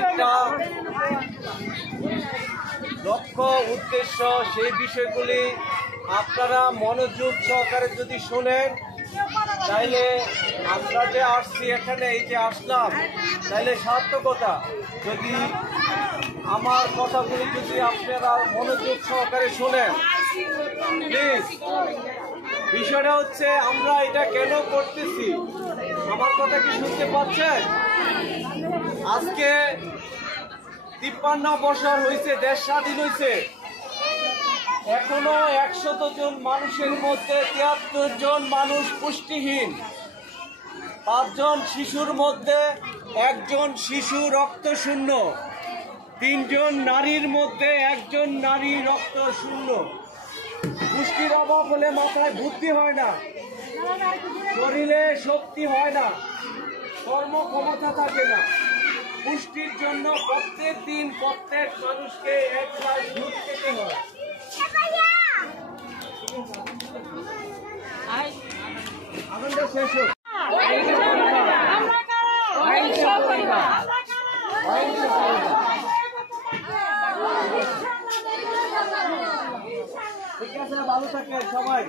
একটা লক্ষ্য উদ্দেশ্য, সেই বিষয়গুলি আপনারা মনোযোগ সহকারে যদি শোনেন, তাইলে আমরা যে আসছি এখানে, এই যে আসলাম, তাইলে সার্থকতা। যদি আমার কথাগুলি যদি আপনারা মনোযোগ সহকারে শোনেন প্লিজ। বিষয়টা হচ্ছে আমরা এটা কেন করতেছি, আমার কথা কি শুনতে পাচ্ছেন? আজকে 53 বছর হয়েছে দেশ স্বাধীন হয়েছে, এখনো 100 জন মানুষের মধ্যে 73 জন মানুষ পুষ্টিহীন, 5 জন শিশুর মধ্যে 1 জন শিশু রক্তশূন্য, 3 জন নারীর মধ্যে 1 জন নারী রক্তশূন্য। পুষ্টির অভাব হলে মাথায় বুদ্ধি হয় না, শরীরে শক্তি হয় না, কর্মক্ষমতা থাকে না। পুষ্টির জন্য প্রত্যেক দিন প্রত্যেক মানুষকে 1 গ্লাস দুধ খেতে হয়। আনন্দ শেষ হোক। ঠিক আছে, ভালো থাকেন সবাই।